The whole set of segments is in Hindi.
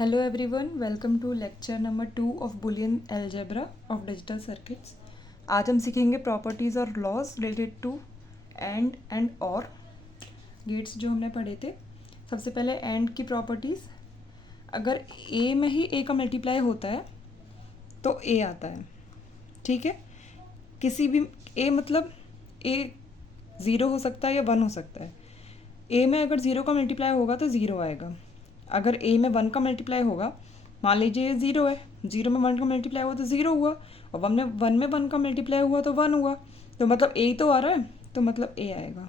Hello everyone, welcome to lecture number 2 of Boolean algebra of digital circuits. आज हम सीखेंगे प्रॉपर्टीज़ और लॉज रिलेटेड टू एंड और गेट्स जो हमने पढ़े थे. सबसे पहले एंड की प्रॉपर्टीज़. अगर ए में ही ए का मल्टीप्लाई होता है तो ए आता है. ठीक है, किसी भी ए मतलब ए ज़ीरो हो सकता है या वन हो सकता है. ए में अगर ज़ीरो का मल्टीप्लाई होगा तो ज़ीरो आएगा. अगर ए में वन का मल्टीप्लाई होगा, मान लीजिए ये ज़ीरो है, ज़ीरो में वन का मल्टीप्लाई हुआ तो ज़ीरो हुआ, और वन में वन का मल्टीप्लाई हुआ तो वन हुआ. तो मतलब ए तो आ रहा है, तो मतलब ए आएगा.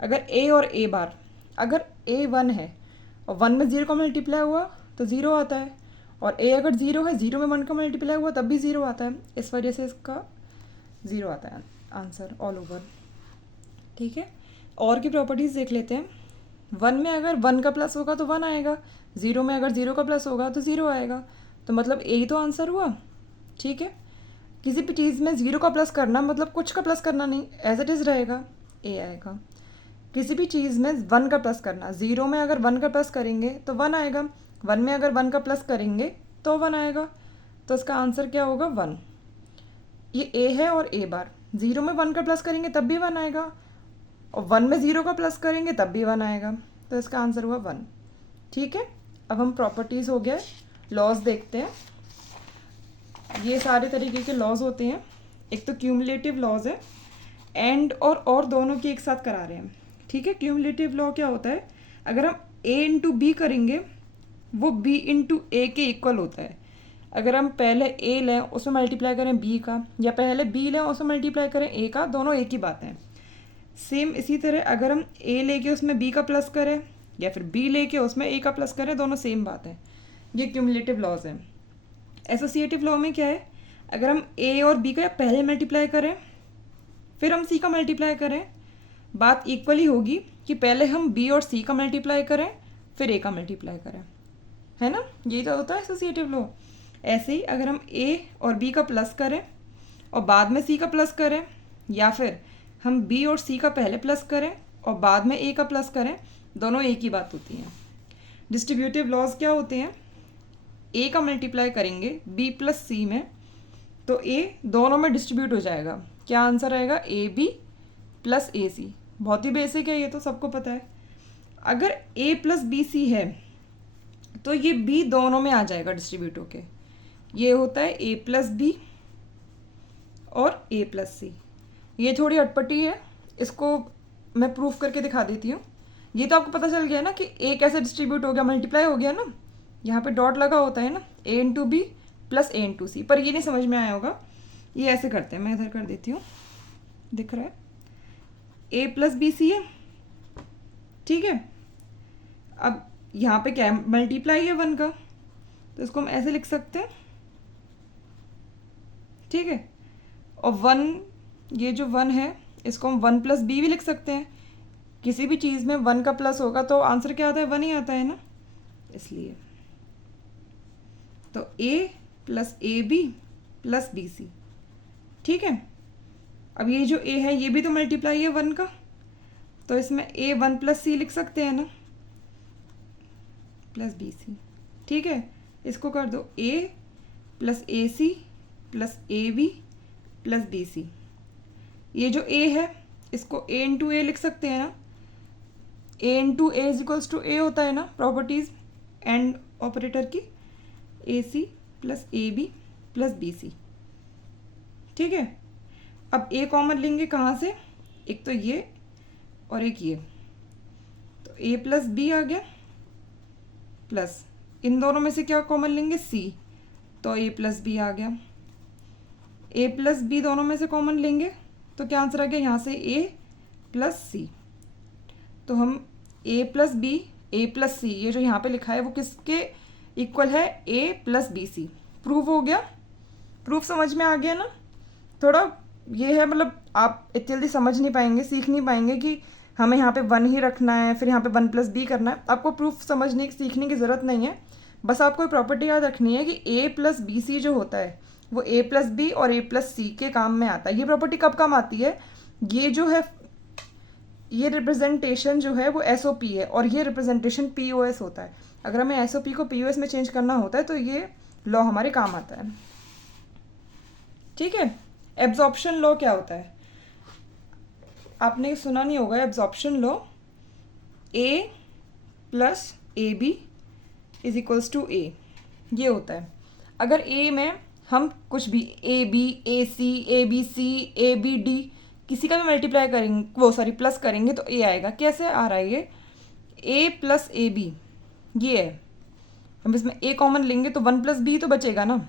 अगर ए और ए बार, अगर ए वन है और वन में ज़ीरो का मल्टीप्लाई हुआ तो ज़ीरो आता है, और ए अगर ज़ीरो है, ज़ीरो में वन का मल्टीप्लाई हुआ तब भी ज़ीरो आता है. इस वजह से इसका ज़ीरो आता है आंसर ऑल ओवर. ठीक है, और की प्रॉपर्टीज़ देख लेते हैं. वन में अगर वन का प्लस होगा तो वन आएगा, ज़ीरो में अगर ज़ीरो का प्लस होगा तो ज़ीरो आएगा. तो मतलब ए तो आंसर हुआ. ठीक है, किसी भी चीज़ में ज़ीरो का प्लस करना मतलब कुछ का प्लस करना नहीं, एज इट इज़ रहेगा, ए आएगा. किसी भी चीज़ में वन का प्लस करना, ज़ीरो में अगर वन का प्लस करेंगे तो वन आएगा, वन में अगर वन का प्लस करेंगे तो वन आएगा. तो इसका आंसर क्या होगा? वन. ये ए है और ए बार, ज़ीरो में वन का प्लस करेंगे तब भी वन आएगा, और वन में ज़ीरो का प्लस करेंगे तब भी वन आएगा. तो इसका आंसर हुआ वन. ठीक है, अब हम प्रॉपर्टीज़ हो गए, लॉज देखते हैं. ये सारे तरीके के लॉज होते हैं. एक तो क्यूमुलेटिव लॉज है, एंड और दोनों की एक साथ करा रहे हैं. ठीक है, क्यूमुलेटिव लॉ क्या होता है? अगर हम ए इंटू बी करेंगे वो बी इंटू ए के इक्वल होता है. अगर हम पहले ए लें उसमें मल्टीप्लाई करें बी का, या पहले बी लें उसमें मल्टीप्लाई करें ए का, दोनों एक ही बात है. सेम इसी तरह अगर हम ए लेके उसमें बी का प्लस करें, या फिर बी लेके उसमें ए का प्लस करें, दोनों सेम बात है. ये क्यूमुलेटिव लॉज है. एसोसिएटिव लॉ में क्या है? अगर हम ए और बी का पहले मल्टीप्लाई करें फिर हम सी का मल्टीप्लाई करें, बात इक्वली होगी कि पहले हम बी और सी का मल्टीप्लाई करें फिर ए का मल्टीप्लाई करें, है ना? यही तो होता है एसोसिएटिव लॉ. ऐसे ही अगर हम ए और बी का प्लस करें और बाद में सी का प्लस करें, या फिर हम बी और सी का पहले प्लस करें और बाद में ए का प्लस करें, दोनों एक ही बात होती हैं. डिस्ट्रीब्यूटिव लॉज क्या होते हैं? ए का मल्टीप्लाई करेंगे बी प्लस सी में तो ए दोनों में डिस्ट्रीब्यूट हो जाएगा. क्या आंसर आएगा? ए बी प्लस ए सी. बहुत ही बेसिक है, ये तो सबको पता है. अगर ए प्लस बी सी है तो ये बी दोनों में आ जाएगा डिस्ट्रीब्यूट होके. ये होता है ए प्लस बी और ए प्लस सी. ये थोड़ी अटपटी है, इसको मैं प्रूफ करके दिखा देती हूँ. ये तो आपको पता चल गया ना कि ए कैसे डिस्ट्रीब्यूट हो गया, मल्टीप्लाई हो गया ना. यहाँ पे डॉट लगा होता है ना, A into B plus A into सी, पर ये नहीं समझ में आया होगा. ये ऐसे करते हैं, मैं इधर कर देती हूँ, दिख रहा है. ए प्लस बी सी है. ठीक है, अब यहाँ पे क्या है? मल्टीप्लाई है वन का, तो इसको हम ऐसे लिख सकते हैं. ठीक है, और वन, ये जो वन है इसको हम वन प्लस बी भी लिख सकते हैं. किसी भी चीज़ में वन का प्लस होगा तो आंसर क्या आता है? वन ही आता है ना, इसलिए. तो A plus A B plus B C. ठीक है, अब ये जो ए है ये भी तो मल्टीप्लाई है वन का, तो इसमें ए वन प्लस सी लिख सकते हैं ना, प्लस बी सी. ठीक है, इसको कर दो A plus A C plus A B plus B C. ये जो ए है इसको ए इंटू ए लिख सकते हैं ना, A into A is equals to A होता है ना, प्रॉपर्टीज़ एंड ऑपरेटर की. A C plus A B plus B C. ठीक है, अब ए कॉमन लेंगे कहाँ से? एक तो ये और एक ये, तो ए प्लस बी आ गया, प्लस इन दोनों में से क्या कॉमन लेंगे? सी, तो ए प्लस बी आ गया. ए प्लस बी दोनों में से कॉमन लेंगे तो क्या आंसर आ गया? यहाँ से ए प्लस सी. तो हम ए प्लस बी ए प्लस सी, ये जो यहाँ पे लिखा है वो किसके इक्वल है? ए प्लस बी सी. प्रूफ हो गया. प्रूफ समझ में आ गया ना? थोड़ा ये है, मतलब आप इतनी जल्दी समझ नहीं पाएंगे, सीख नहीं पाएंगे कि हमें यहाँ पे वन ही रखना है फिर यहाँ पे वन प्लस बी करना है. आपको प्रूफ समझने सीखने की ज़रूरत नहीं है, बस आपको एक प्रॉपर्टी याद रखनी है कि ए प्लस बी सी जो होता है वो ए प्लस बी और ए प्लस सी के काम में आता है. ये प्रॉपर्टी कब काम आती है? ये जो है ये रिप्रेजेंटेशन जो है वो SOP है और ये रिप्रेजेंटेशन POS होता है। अगर हमें SOP को POS में चेंज करना होता है तो ये लॉ हमारे काम आता है। ठीक है। एब्जॉर्प्शन लॉ क्या होता है? आपने सुना नहीं होगा absorption law, A plus AB is equals to A, ये होता है। अगर A में हम कुछ भी AB, AC, ABC, ABD किसी का भी मल्टीप्लाई करेंगे, वो सॉरी प्लस करेंगे तो A आएगा। कैसे आ रहा है ये? A प्लस AB ये है। हम इसमें A कॉमन लेंगे तो 1 प्लस B तो बचेगा ना,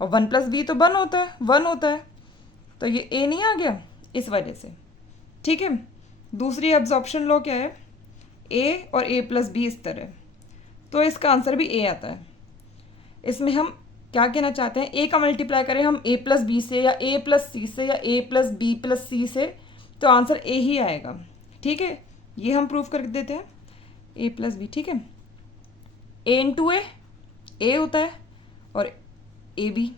और 1 प्लस B तो 1 होता है, 1 होता है, तो ये A नहीं आ गया इस वजह से। ठीक है। दूसरी एब्जॉर्प्शन लॉ क्या है? A और A प्लस B इस तरह, तो इसका आंसर भी A आता है। इसमें हम क्या कहना चाहते हैं? A का मल्टीप्लाई करें हम A प्लस B से या A प्लस C से या A plus B plus C से, तो आंसर A ही आएगा। ठीक है, ये हम प्रूव कर देते हैं, A प्लस B। ठीक है, A इंटू A होता है और AB,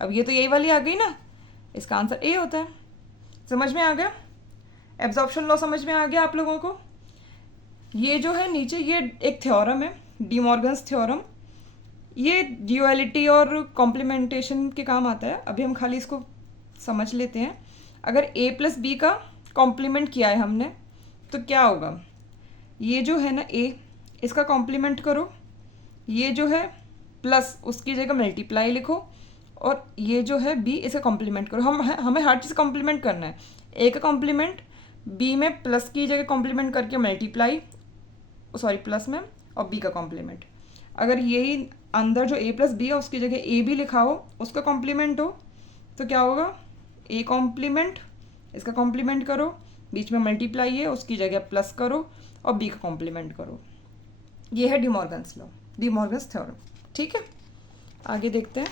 अब ये तो यही वाली आ गई ना, इसका आंसर A होता है। समझ में आ गया? एब्जॉर्प्शन लॉ समझ में आ गया आप लोगों को? ये जो है नीचे, ये एक थ्योरम है, डी मॉर्गन्स थ्योरम। ये ड्यूअलिटी और कॉम्प्लीमेंटेशन के काम आता है। अभी हम खाली इसको समझ लेते हैं। अगर A प्लस B का कॉम्प्लीमेंट किया है हमने तो क्या होगा? ये जो है ना A, इसका कॉम्प्लीमेंट करो, ये जो है प्लस उसकी जगह मल्टीप्लाई लिखो, और ये जो है B इसका कॉम्प्लीमेंट करो। हमें हर चीज़ कॉम्प्लीमेंट करना है। A का कॉम्प्लीमेंट B में प्लस की जगह कॉम्प्लीमेंट करके मल्टीप्लाई, सॉरी प्लस में, और B का कॉम्प्लीमेंट। अगर यही अंदर जो A प्लस B है उसकी जगह A भी लिखा हो, उसका कॉम्प्लीमेंट हो, तो क्या होगा? A कॉम्प्लीमेंट, इसका कॉम्प्लीमेंट करो, बीच में मल्टीप्लाई है उसकी जगह प्लस करो और B का कॉम्प्लीमेंट करो। ये है D Morgan's law, D Morgan's theorem. ठीक है, आगे देखते हैं।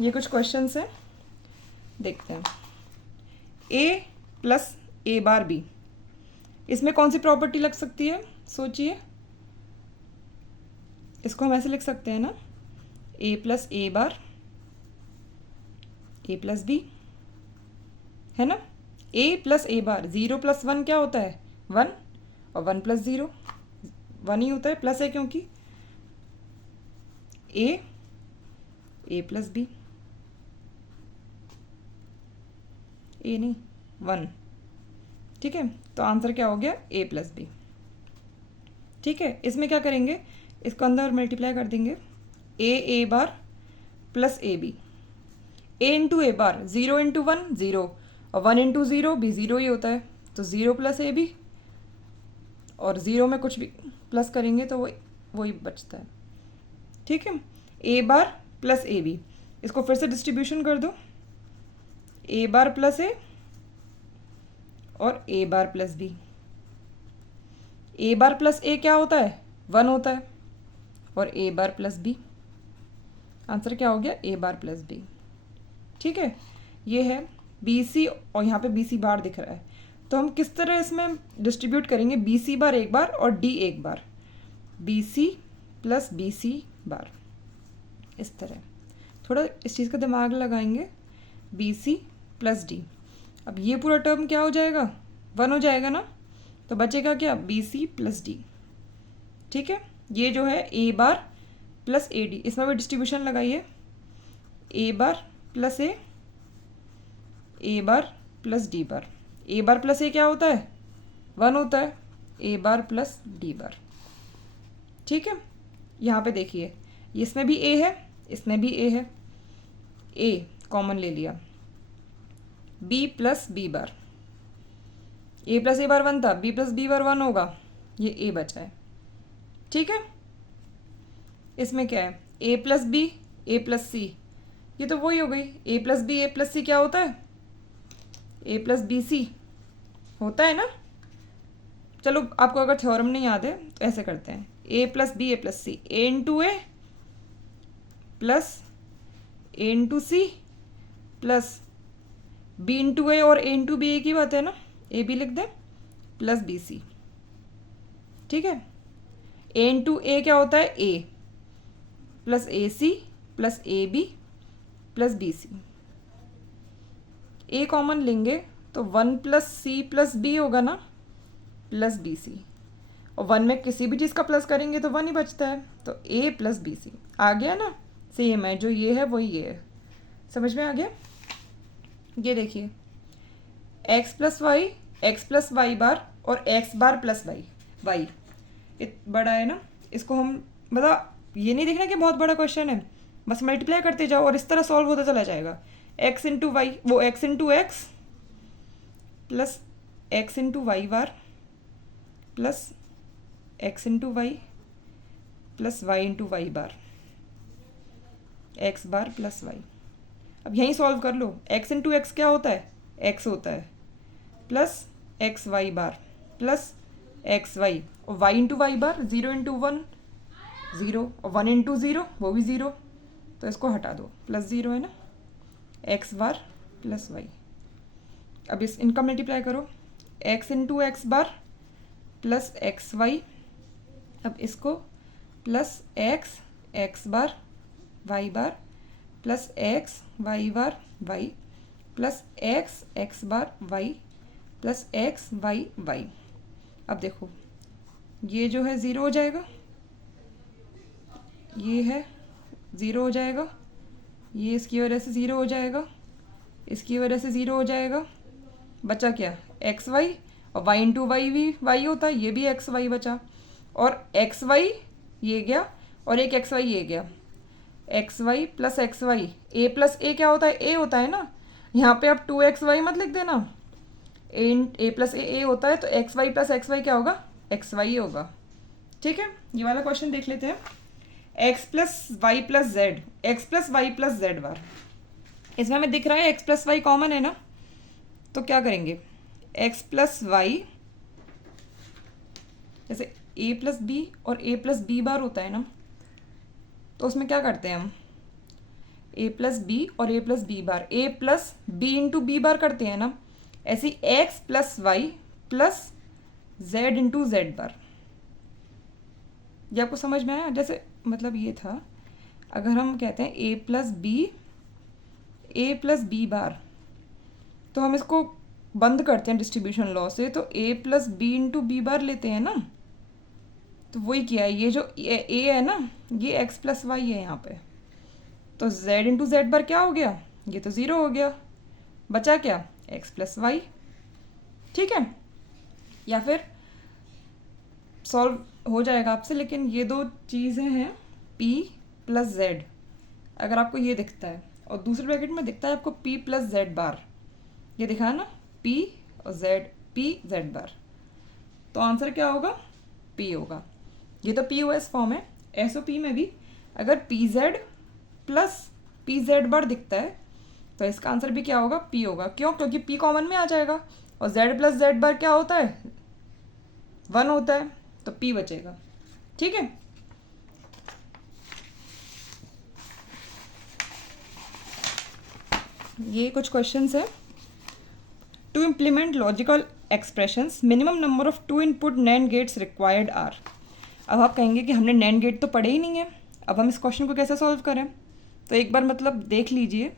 ये कुछ क्वेश्चंस हैं, देखते हैं। A plus A bar B, इसमें कौन सी प्रॉपर्टी लग सकती है? सोचिए। इसको हम ऐसे लिख सकते हैं ना, A plus A bar A plus B, है ना। A plus A bar, 0 plus 1 क्या होता है? 1, और 1 प्लस 0 1 ही होता है, प्लस है क्योंकि A प्लस B, A नहीं 1। ठीक है, तो आंसर क्या हो गया? A plus B। ठीक है, इसमें क्या करेंगे? इसको अंदर मल्टीप्लाई कर देंगे, A bar plus AB, A into A bar, 0 into 1 0, और 1 इंटू 0 भी 0 ही होता है, तो 0 प्लस AB, और 0 में कुछ भी प्लस करेंगे तो वही बचता है। ठीक है, A बार प्लस AB, इसको फिर से डिस्ट्रीब्यूशन कर दो, A बार प्लस A और A bar plus B। A bar plus A क्या होता है? 1 होता है, और A bar plus B, answer क्या हो गया? A bar plus B। ठीक है, ये है BC, और यहाँ पे BC बार दिख रहा है, तो हम किस तरह इसमें डिस्ट्रीब्यूट करेंगे? BC बार एक बार और D एक बार, BC प्लस BC बार, इस तरह। थोड़ा इस चीज़ का दिमाग लगाएंगे, BC प्लस D। अब ये पूरा टर्म क्या हो जाएगा? 1 हो जाएगा ना, तो बचेगा क्या? BC plus D। ठीक है, ये जो है A बार प्लस AD, इसमें भी डिस्ट्रीब्यूशन लगाइए, A bar plus A bar plus D bar. A bar plus A क्या होता है? 1 होता है, A बार प्लस D बार। ठीक है, यहाँ पे देखिए, इसमें भी A है, इसमें भी A है, A कॉमन ले लिया, B plus B bar, A plus A बार 1 था, B प्लस B बार 1 होगा, ये A बचा है। ठीक है, इसमें क्या है? A plus B, A plus C, ये तो वही हो गई। A plus B, A plus C क्या होता है? A प्लस BC होता है ना। चलो, आपको अगर थ्योरम नहीं याद है तो ऐसे करते हैं, A plus B, A plus C, A into A plus A into C plus B into A, और A इंटू B एक ही बात है ना, A भी लिख दें, प्लस BC। ठीक है, A इंटू A क्या होता है? A plus AC plus AB plus BC। A common लेंगे तो 1 प्लस सी प्लस बी होगा ना, प्लस बी सी, और 1 में किसी भी चीज़ का प्लस करेंगे तो 1 ही बचता है, तो ए प्लस बी सी आ गया ना, सेम है, जो ये है वही ये है। समझ में आ गया? ये देखिए एक्स प्लस वाई बार और एक्स बार प्लस वाई बड़ा है ना, इसको हम मतलब ये नहीं देखना कि बहुत बड़ा क्वेश्चन है, बस मल्टीप्लाई करते जाओ और इस तरह सॉल्व होता चला जाएगा। एक्स इंटू वाई, वो X into X plus X into Y bar plus X into Y plus Y into Y bar, X bar plus Y. अब यहीं सॉल्व कर लो। एक्स इंटू एक्स क्या होता है? एक्स होता है, plus X Y bar plus X Y, और वाई इंटू वाई बार, 0 इंटू 1 0, और 1 इंटू 0 वो भी 0, तो इसको हटा दो, प्लस 0 है ना, एक्स बार प्लस वाई। अब इनका मल्टीप्लाई करो, X into X bar plus X Y, अब इसको plus X bar Y bar plus X Y bar Y plus X bar Y plus X Y Y. अब देखो ये जो है 0 हो जाएगा, ये है 0 हो जाएगा, ये इसकी वजह से 0 हो जाएगा, इसकी वजह से 0 हो जाएगा, बचा क्या? एक्स वाई, और वाई इंटू वाई भी वाई होता है, ये भी एक्स वाई बचा, और एक्स वाई ये गया और एक एक्स वाई ये गया, X Y plus X Y, A plus A क्या होता है? ए होता है ना, यहाँ पे आप 2xy मत लिख देना, ए प्लस ए होता है, तो X Y plus X Y क्या होगा? एक्स वाई होगा। ठीक है, ये वाला क्वेश्चन देख लेते हैं। X plus Y plus Z, X plus Y plus Z bar, इसमें हमें दिख रहा है एक्स प्लस वाई कॉमन है ना, तो क्या करेंगे? एक्स प्लस वाई, जैसे ए प्लस बी और ए प्लस बी बार होता है ना, तो उसमें क्या करते हैं हम? ए प्लस बी और A plus B bar, A plus B into B bar करते हैं ना, ऐसी X plus Y plus Z into Z bar. ये आपको समझ में आया? जैसे मतलब ये था, अगर हम कहते हैं ए प्लस बी बार, तो हम इसको बंद करते हैं डिस्ट्रीब्यूशन लॉ से, तो A plus B into B bar लेते हैं ना, तो वही किया है। ये जो ए है ना, ये एक्स प्लस वाई है यहाँ पे, तो जेड इंटू जेड बार क्या हो गया? ये तो 0 हो गया, बचा क्या? X plus Y. ठीक है, या फिर सॉल्व हो जाएगा आपसे, लेकिन ये दो चीज़ें हैं p प्लस जेड, अगर आपको ये दिखता है और दूसरे ब्रैकेट में दिखता है आपको p प्लस जेड बार, ये दिखा है ना, p और p जेड बार, तो आंसर क्या होगा? p होगा। ये तो पी ओ एस फॉर्म है, एस ओ पी में भी अगर P Z plus P Z bar दिखता है तो इसका आंसर भी क्या होगा? पी होगा। क्यों? क्योंकि पी कॉमन में आ जाएगा, और जेड प्लस जेड बार क्या होता है? 1 होता है, तो पी बचेगा। ठीक है, ये कुछ क्वेश्चंस है। To implement logical expressions minimum number of 2 input NAND gates required are. अब आप कहेंगे कि हमने नैंड गेट तो पढ़े ही नहीं है, अब हम इस क्वेश्चन को कैसे सॉल्व करें? तो एक बार मतलब देख लीजिए,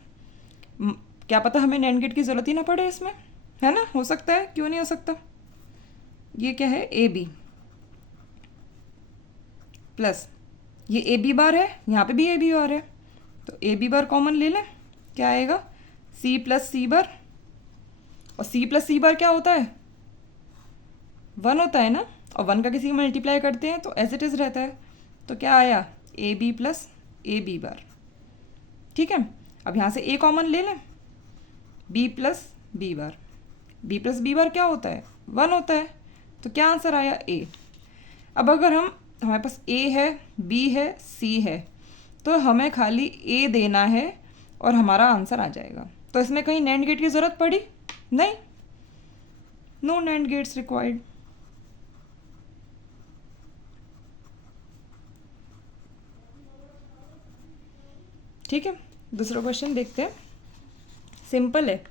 क्या पता हमें नैंड गेट की ज़रूरत ही ना पड़े इसमें, है ना? हो सकता है, क्यों नहीं हो सकता? ये क्या है? ए बी प्लस ये ए बी बार है, यहाँ पे भी ए बी बार है, तो ए बी बार कॉमन ले लें, क्या आएगा? सी प्लस सी बार, और सी प्लस सी बार क्या होता है? 1 होता है ना, और 1 का किसी को मल्टीप्लाई करते हैं तो एज इट इज़ रहता है, तो क्या आया? A B plus A B bar. ठीक है, अब यहाँ से ए कॉमन ले लें, B plus B bar, B plus B bar क्या होता है? 1 होता है, तो क्या आंसर आया? ए। अब अगर हमारे पास ए है, बी है, सी है, तो हमें खाली ए देना है और हमारा आंसर आ जाएगा। तो इसमें कहीं नैंड गेट की ज़रूरत पड़ी? नहीं, नो नैंड गेट्स रिक्वायर्ड। ठीक है, दूसरा क्वेश्चन देखते हैं। सिंपल है,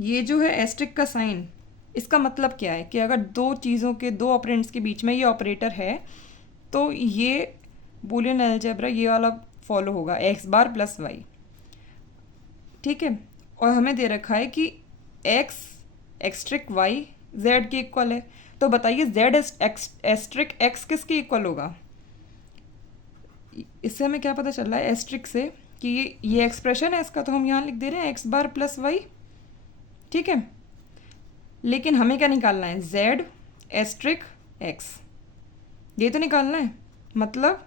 ये जो है एस्ट्रिक का साइन, इसका मतलब क्या है कि अगर दो चीज़ों के, दो ऑपरेंड्स के बीच में ये ऑपरेटर है, तो ये बूलियन अलजेब्रा ये वाला फॉलो होगा, एक्स बार प्लस वाई। ठीक है, और हमें दे रखा है कि एक्स्ट्रिक वाई जेड के इक्वल है। तो बताइए जेड एस्ट्रिक एक्स किसके इक्वल होगा? इससे हमें क्या पता चल रहा है एस्ट्रिक से कि ये एक्सप्रेशन है इसका, तो हम यहाँ लिख दे रहे हैं एक्स बार प्लस वाई। ठीक है, लेकिन हमें क्या निकालना है? जेड एस्ट्रिक एक्स, ये तो निकालना है। मतलब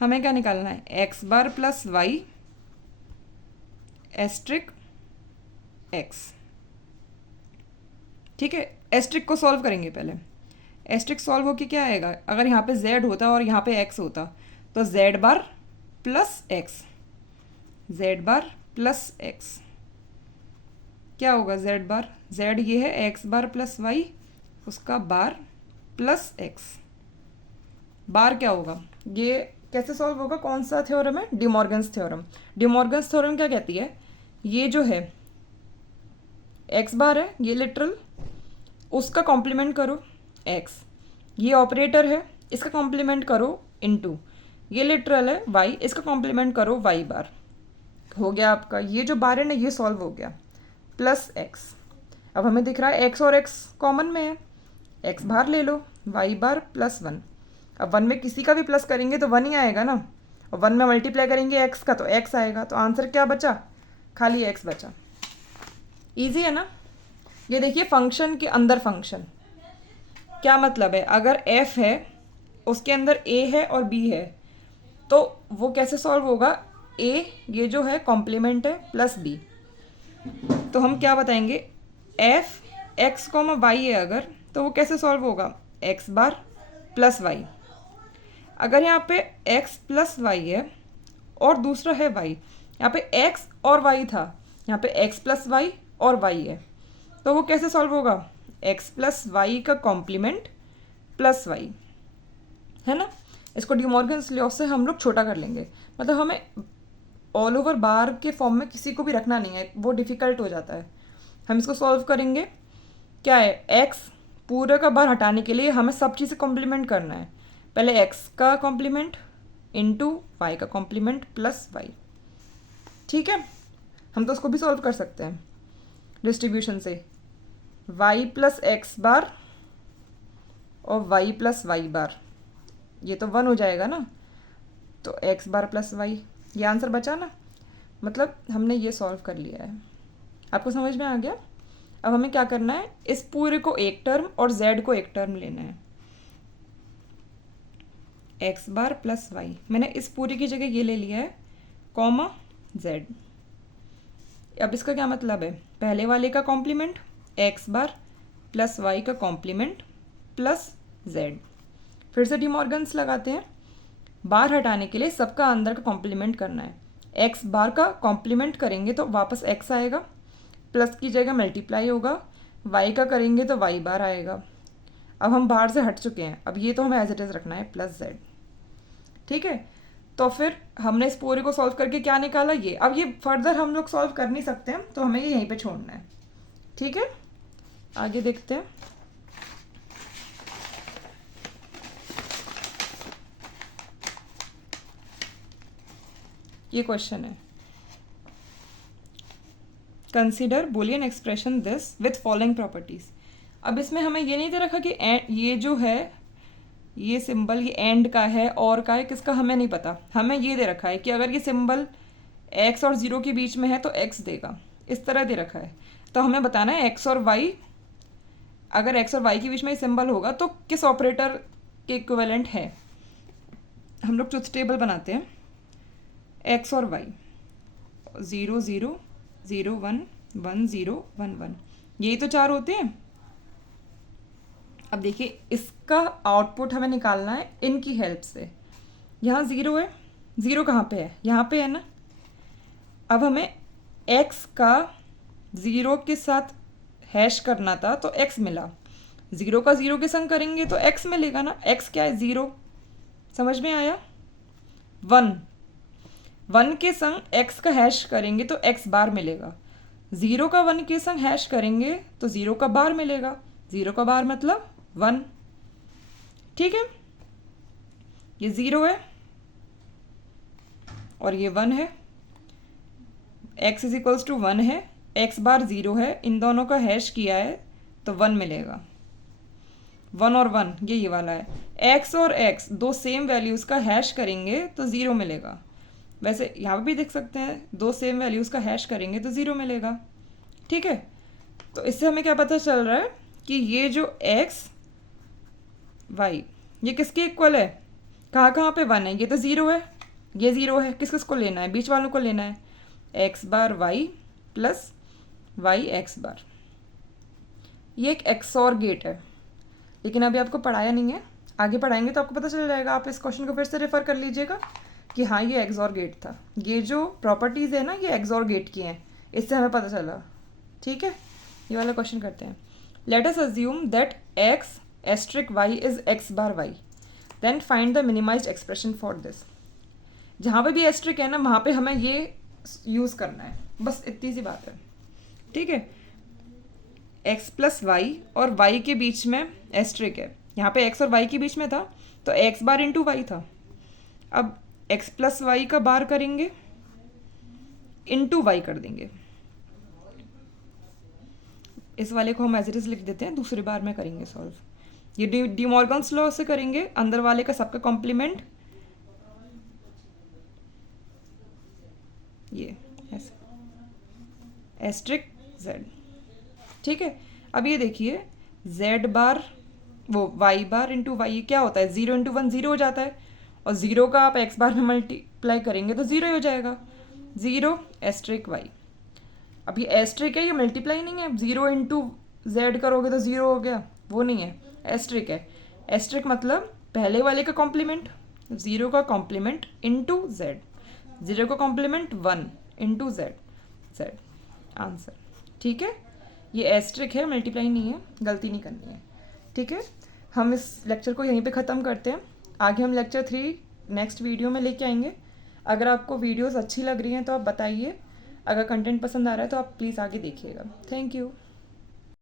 हमें क्या निकालना है? X bar plus Y asterisk x. ठीक है, एस्ट्रिक को सॉल्व करेंगे पहले। एस्ट्रिक सॉल्व होके क्या आएगा? अगर यहाँ पे जेड होता और यहाँ पे एक्स होता तो जेड बार प्लस एक्स, जेड बार प्लस एक्स क्या होगा? जेड बार, जेड ये है एक्स बार प्लस वाई, उसका बार प्लस एक्स। बार क्या होगा? ये कैसे सॉल्व होगा? कौन सा थ्योरम है? De Morgan's theorem. डिमॉर्गन्स थ्योरम क्या कहती है? ये जो है एक्स बार है, ये लिटरल, उसका कॉम्प्लीमेंट करो एक्स, ये ऑपरेटर है, इसका कॉम्प्लीमेंट करो इनटू, ये लिटरल है वाई, इसका कॉम्प्लीमेंट करो वाई बार। हो गया आपका ये जो बार है ना, ये सॉल्व हो गया, प्लस एक्स। अब हमें दिख रहा है एक्स और एक्स कॉमन में है, एक्स बाहर ले लो, वाई बार प्लस वन। अब वन में किसी का भी प्लस करेंगे तो वन ही आएगा ना, और वन में मल्टीप्लाई करेंगे एक्स का तो एक्स आएगा। तो आंसर क्या बचा? खाली एक्स बचा। ईजी है ना? ये देखिए फंक्शन के अंदर फंक्शन, क्या मतलब है? अगर एफ है उसके अंदर ए है और बी है तो वो कैसे सॉल्व होगा? ए ये जो है कॉम्प्लीमेंट है प्लस बी, तो हम क्या बताएंगे? एफ एक्स कॉमा वाई है अगर, तो वो कैसे सॉल्व होगा? X bar plus Y. अगर यहाँ पे एक्स प्लस वाई है और दूसरा है वाई, यहाँ पे एक्स और वाई था, यहाँ पे एक्स प्लस वाई और वाई है, तो वो कैसे सॉल्व होगा? एक्स प्लस वाई का कॉम्प्लीमेंट प्लस वाई, है ना? इसको डिमॉर्गन्स लॉ से हम लोग छोटा कर लेंगे, मतलब हमें ऑल ओवर बार के फॉर्म में किसी को भी रखना नहीं है, वो डिफ़िकल्ट हो जाता है। हम इसको सॉल्व करेंगे। क्या है? एक्स पूरे का बार हटाने के लिए हमें सब चीज़ें कॉम्प्लीमेंट करना है। पहले एक्स का कॉम्प्लीमेंट इंटू वाई का कॉम्प्लीमेंट प्लस वाई। ठीक है, हम तो उसको भी सॉल्व कर सकते हैं डिस्ट्रीब्यूशन से, वाई प्लस एक्स बार और वाई प्लस वाई बार, ये तो वन हो जाएगा ना, तो एक्स बार प्लस वाई, ये आंसर बचा ना। मतलब हमने ये सॉल्व कर लिया है। आपको समझ में आ गया? अब हमें क्या करना है? इस पूरे को एक टर्म और जेड को एक टर्म लेना है। एक्स बार प्लस वाई, मैंने इस पूरी की जगह ये ले लिया है, कॉमा जेड। अब इसका क्या मतलब है? पहले वाले का complement x bar plus Y का कॉम्प्लीमेंट प्लस जेड। फिर से डिमॉर्गन्स लगाते हैं। बार हटाने के लिए सबका अंदर का कॉम्प्लीमेंट करना है। एक्स बार का कॉम्प्लीमेंट करेंगे तो वापस एक्स आएगा, प्लस की जगह मल्टीप्लाई होगा, वाई का करेंगे तो वाई बार आएगा। अब हम बाहर से हट चुके हैं, अब ये तो हमें एज इट इज़ रखना है प्लस जेड। ठीक है, तो फिर हमने इस पूरे को सॉल्व करके क्या निकाला? ये। अब ये फर्दर हम लोग सॉल्व कर नहीं सकते हैं, तो हमें ये यहीं पे छोड़ना है। ठीक है, आगे देखते हैं। ये क्वेश्चन है, consider Boolean expression this with following properties. अब इसमें हमें ये नहीं दे रखा कि ये जो है ये सिंबल ये एंड का है और का है, किसका हमें नहीं पता। हमें ये दे रखा है कि अगर ये सिंबल एक्स और ज़ीरो के बीच में है तो एक्स देगा, इस तरह दे रखा है। तो हमें बताना है एक्स और वाई, अगर एक्स और वाई के बीच में ये सिंबल होगा तो किस ऑपरेटर के इक्विवेलेंट है। हम लोग ट्रुथ टेबल बनाते हैं। एक्स और वाई 0 0 0 1 1 0 1 1, यही तो चार होते हैं। अब देखिए इसका आउटपुट हमें निकालना है इनकी हेल्प से। यहाँ 0 है, 0 कहाँ पे है? यहाँ पे है ना। अब हमें x का 0 के साथ हैश करना था तो x मिला, 0 का 0 के संग करेंगे तो x मिलेगा ना। x क्या है? 0। समझ में आया? 1 के संग x का हैश करेंगे तो x बार मिलेगा, 0 का 1 के संग हैश करेंगे तो 0 का बार मिलेगा, 0 का बार मतलब 1। ठीक है, ये 0 है और ये 1 है, x इज इक्वल्स टू 1 है, x बार 0 है, इन दोनों का हैश किया है तो 1 मिलेगा। 1 और 1 ये वाला है। x और x दो सेम वैल्यूज़ का हैश करेंगे तो 0 मिलेगा। वैसे यहाँ भी देख सकते हैं, दो सेम वैल्यूज़ का हैश करेंगे तो 0 मिलेगा। ठीक है, तो इससे हमें क्या पता चल रहा है कि ये जो x y ये किसके इक्वल है, कहाँ कहाँ पे 1 है, ये तो 0 है, ये 0 है, किस किस को लेना है, बीच वालों को लेना है, x bar y plus y x बार। ये एक XOR गेट है, लेकिन अभी आपको पढ़ाया नहीं है, आगे पढ़ाएंगे तो आपको पता चल जाएगा। आप इस क्वेश्चन को फिर से रेफर कर लीजिएगा कि हाँ ये XOR गेट था। ये जो प्रॉपर्टीज़ है ना ये XOR गेट की हैं, इससे हमें पता चला। ठीक है, ये वाला क्वेश्चन करते हैं। Let us assume that x asterisk y is x bar y, then find the minimized expression for this. जहाँ पे भी एस्ट्रिक है ना वहाँ पे हमें ये यूज़ करना है, बस इतनी सी बात है। ठीक है, x प्लस वाई और y के बीच में एस्ट्रिक है, यहाँ पे x और y के बीच में था तो x बार इंटू वाई था। अब x प्लस वाई का बार करेंगे, इंटू वाई कर देंगे। इस वाले को हम एज इट इज लिख देते हैं, दूसरी बार में करेंगे सॉल्व। ये डी मॉर्गन्स लॉ से करेंगे, अंदर वाले का सबका कॉम्प्लीमेंट, ये एस्ट्रिक z। ठीक है, अब ये देखिए z बार वो y बार इंटू वाई क्या होता है, 0 इंटू 1 0 हो जाता है, और 0 का आप x बार में मल्टीप्लाई करेंगे तो 0 हो जाएगा, 0 एस्ट्रिक y। अब ये एस्ट्रिक है, ये मल्टीप्लाई नहीं है, 0 इंटू z करोगे तो 0 हो गया, वो नहीं है, एस्ट्रिक है। एस्ट्रिक मतलब पहले वाले का कॉम्प्लीमेंट, 0 का कॉम्प्लीमेंट इंटू z, 0 का complement 1 into z, z answer. ठीक है, ये एस्ट्रिक है, मल्टीप्लाई नहीं है, गलती नहीं करनी है। ठीक है, हम इस लेक्चर को यहीं पे ख़त्म करते हैं। आगे हम लेक्चर 3 नेक्स्ट वीडियो में लेके आएंगे। अगर आपको वीडियोस अच्छी लग रही हैं तो आप बताइए, अगर कंटेंट पसंद आ रहा है तो आप प्लीज़ आगे देखिएगा। Thank you.